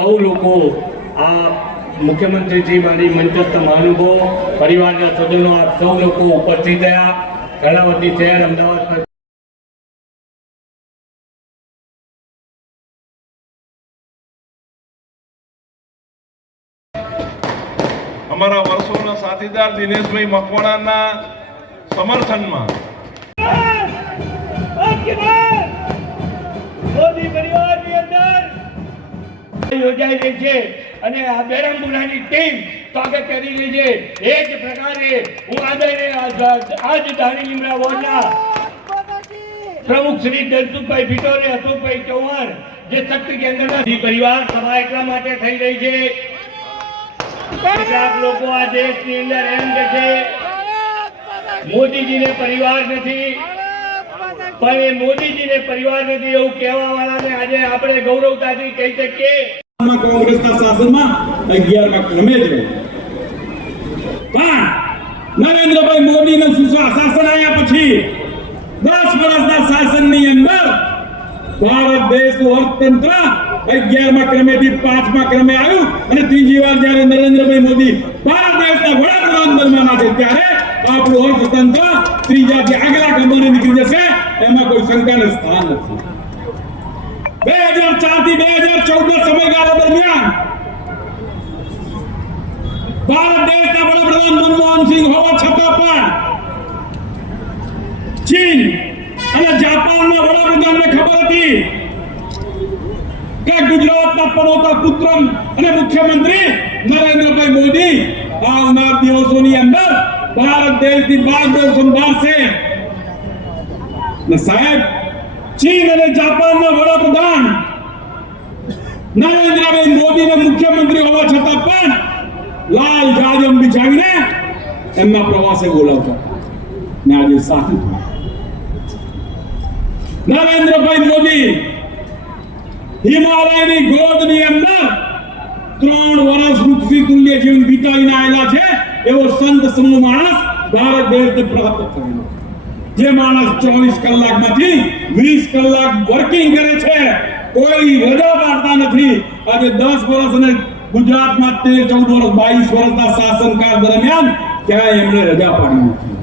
સૌ લોકો આ મુખ્યમંત્રીજી મારી મંચસ્થ મહાનુભાવો પરિવારના સદનો આપ સૌ લોકો ઉપસ્થિત થયા કર્ણાવતી શહેર અમદાવાદ પર અમારા વર્ષોના સાથીદાર દિનેશભાઈ મકવાણાના સમર્થનમાં મોદી પરિવારની અંદર યોજાઈ રહી છે અને આ બેરંગપુરાની ટીમ સ્વાગત કરી રહી છે। એ જ પ્રકારે હું આજ ધારી લીમડા વોર્ડના પ્રમુખ શ્રી ધનસુખભાઈ ભીટોરે અશોકભાઈ ચૌહાણ જે શક્તિ કેન્દ્રના પરિવાર સભા એટલા માટે થઈ રહી છે કેટલાક લોકો આ દેશની અંદર એમ કે છે મોદીજીને પરિવાર નથી, પણ એ મોદીજીને પરિવાર નથી એવું કહેવા વાળાને આજે આપણે ગૌરવતાથી કહી શકીએ કોંગ્રેસના શાસનમાં 11મા ક્રમે છે, પણ નરેન્દ્રભાઈ મોદીનું શાસન આવ્યા પછી 10 વર્ષના શાસનની અંદર ભારત દેશનું અર્થતંત્ર 11મા ક્રમેથી 5મા ક્રમે આવ્યું અને ત્રીજી વાર જ્યારે નરેન્દ્રભાઈ મોદી ભારત દેશના વડાપ્રધાન બનવાના છે ત્યારે આપણું અર્થતંત્ર ત્રીજાથી આગલા ક્રમે નીકળી જશે, એમાં કોઈ શંકાનું સ્થાન નથી। 2004 થી 2014 સમયગાળા દરમિયાન ભારત દેશના વડાપ્રધાન મનમોહન સિંહ હોવા છતાં પણ ચીન અને જાપાનના વડાપ્રધાનને ખબર હતી કે ગુજરાતના પનોતા પુત્ર અને મુખ્યમંત્રી નરેન્દ્રભાઈ મોદી આવનાર દિવસોની અંદર ભારત દેશની બાગડોર સંભાળશે ને સાહેબ ચીન અને જાપાનના વડાપ્રધાન નરેન્દ્રભાઈ મોદીને મુખ્યમંત્રી હોવા છતાં પણ લાલ જાજમ બિછાવીને એમના પ્રવાસે બોલાવતા ને આજે સાચું નરેન્દ્રભાઈ મોદી હિમાલયની ગોદની અંદર 3 વર્ષ વૃક્ષી તુલ્ય જીવન વિતાવીને આવેલા છે એવો સંત સમૂહ માણસ ભારત દેશને પ્રાપ્ત થયેલો, જે માણસ 24 કલાકમાંથી 20 કલાક વર્કિંગ કરે છે, કોઈ રજા પાડતા નથી। આજે 10 વર્ષ અને ગુજરાતમાં 13, 14 વર્ષ 22 વર્ષના શાસનકાળ દરમિયાન ક્યાંય એમણે રજા પાડી નથી।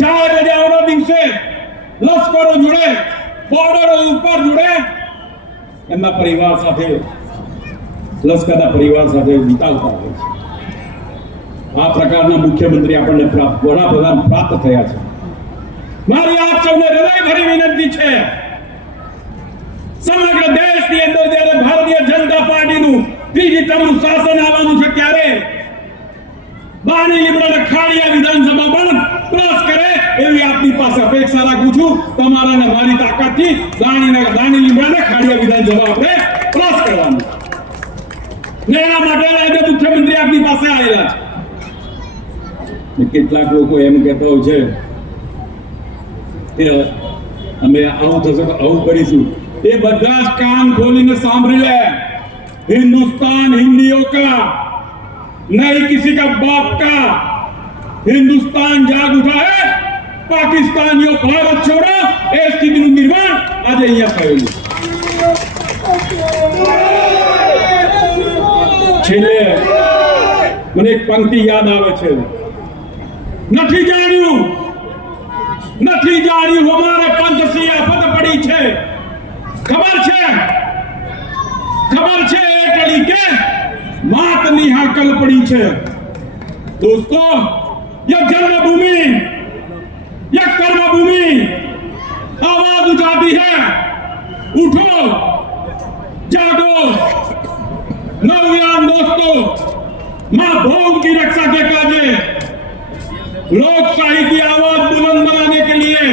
જાહેર રજાઓના દિવસે લશ્કરો જોડે, બોર્ડરો ઉપર જોડે એમના પરિવાર સાથે, લશ્કરના પરિવાર સાથે વિતાવતા હોય છે। આ પ્રકારના મુખ્યમંત્રી આપણને વડાપ્રધાન પ્રાપ્ત થયા છે। મારી આપ સૌને હૃદયભરી વિનંતી છે, સમગ્ર દેશની અંદર જ્યારે ભારતીય જનતા પાર્ટીનું ત્રીજી ટર્મનું શાસન આવવાનું છે ત્યારે બાણી લીમડાના ખાડિયા વિધાનસભા પણ ક્રોસ કરે એવી આપની પાસે અપેક્ષા રાખું છું। તમારા ને મારી તાકાતથી બાણી લીમડાના ખાડિયા વિધાનસભા આપણે ક્રોસ કરવાનું ને એના માટે આજે મુખ્યમંત્રી આપની પાસે આવેલા છે। કેટલાક લોકો એમ કહેતા હોય છે કે અમે આવું થશે તો આવું કરીશું, એ બધા જ કાન ખોલીને સાંભળી લે। हिंदुस्तान हिंदियों का नहीं किसी का बाप का, हिंदुस्तान जाग उठा है, पाकिस्तानियों भारत छोड़ो એ સ્થિતિનું નિર્માણ આજે અહીંયા થયું છે। છેલ્લે મને એક પંક્તિ યાદ આવે છે, નથી જાણ્યું અમારે પંચસી આફત પડી છે, ખબર છે એટલી કે માતની હાકલ પડી છે। दोस्तों, यह जन्मभूमि, यह कर्मभूमि आवाज उठाती है, उठो जागो नौजवान दोस्तों, मां भौम की रक्षा के काजे लोकशाही की आवाज बुलंद बनाने के लिए,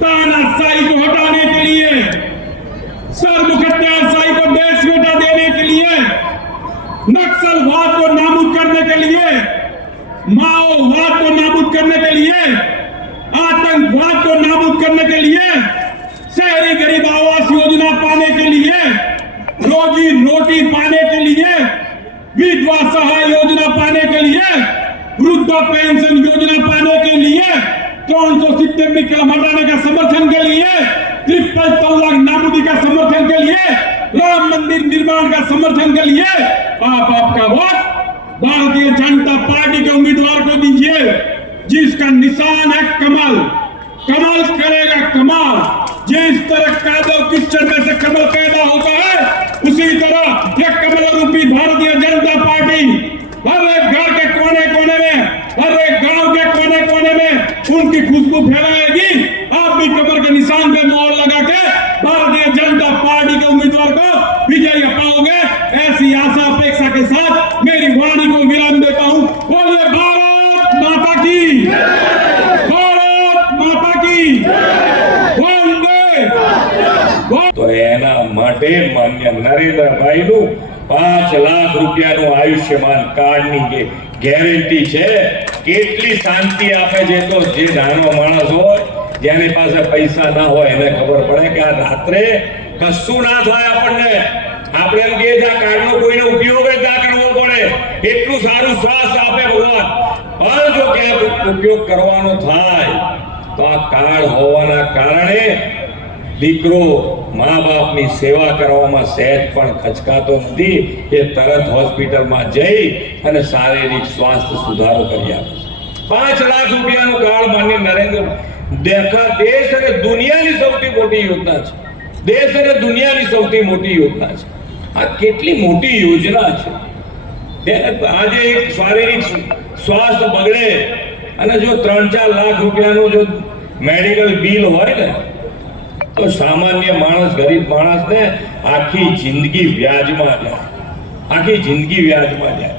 तानाशाही को हटाने के लिए, सरमुखत्यारशाही को देश बेटा देने के लिए, नक्सलवाद को नाबूद करने के लिए, माओवाद को नाबूद करने के लिए, आतंकवाद को नाबूद करने के लिए, शहरी गरीब आवास योजना पाने के लिए, रोजी रोटी पाने के लिए, विधवा सहाय योजना पाने के लिए, वृद्धा पेंशन योजना पाने के लिए, 370 कलम हटाने का समर्थन के लिए, ट्रिपल तलाक नाबूदी का समर्थन के लिए राम मंदिर निर्माण का समर्थन के लिए आप आपका वोट भारतीय जनता पार्टी के उम्मीदवार को दीजिए, जिसका निशान है कमल। कमल करेगा कमाल। जिस तरह कादव कीचड़ में से कमल पैदा होता है, उसी तरह यह कमल रूपी भारतीय जनता पार्टी हर एक घर के कोने कोने में, हर एक गांव के कोने कोने में उनकी खुशबू फैलाएगी। आप भी कमर के निशान पे मोहर लगा के भारतीय जनता पार्टी के उम्मीदवार को विजयी पाओगे। ऐसी आशा अपेक्षा के साथ मेरी वाणी को विराम देता हूं। बोलिए भारत माता की, भारत माता की, वंदे। તો એના માટે માન્ય નરેન્દ્રભાઈનું 5 લાખ રૂપિયાનું આયુષ્યમાન કાર્ડની જે ગેરંટી છે, કેટલી શાંતિ આપે છે। તો જે નાનો માણસ હોય, જેની પાસે પૈસા ના હોય, એને ખબર પડે કે આ રાત્રે કશું ના થાય આપણને। આપણે એમ કે આ કાર્ડનો કોઈને ઉપયોગ જ ના કરવો પડે, એટલું સારું સ્વાસ્થ્ય આપે ભગવાન। પણ જો ક્યાંક ઉપયોગ કરવાનો થાય તો આ કાર્ડ હોવાના કારણે દીકરો મા બાપની સેવા કરવામાં સહેજ પણ ખચકાતો નથી। એ તરત હોસ્પિટલમાં જઈ અને શારીરિક સ્વાસ્થ્ય સુધારો કરી આપે છે। 5 લાખ રૂપિયાનું કાર્ડ માન્ય નરેન્દ્ર દેશ અને દુનિયાની સૌથી મોટી યોજના છે। દેશ અને દુનિયાની સૌથી મોટી યોજના છે। આ કેટલી મોટી યોજના છે। આજે એક શારીરિક સ્વાસ્થ્ય બગડે અને જો 3-4 લાખ રૂપિયાનું જો મેડિકલ બિલ હોય ને, તો સામાન્ય માણસ, ગરીબ માણસને આખી જિંદગી વ્યાજમાં જાય, આખી જિંદગી વ્યાજમાં જાય।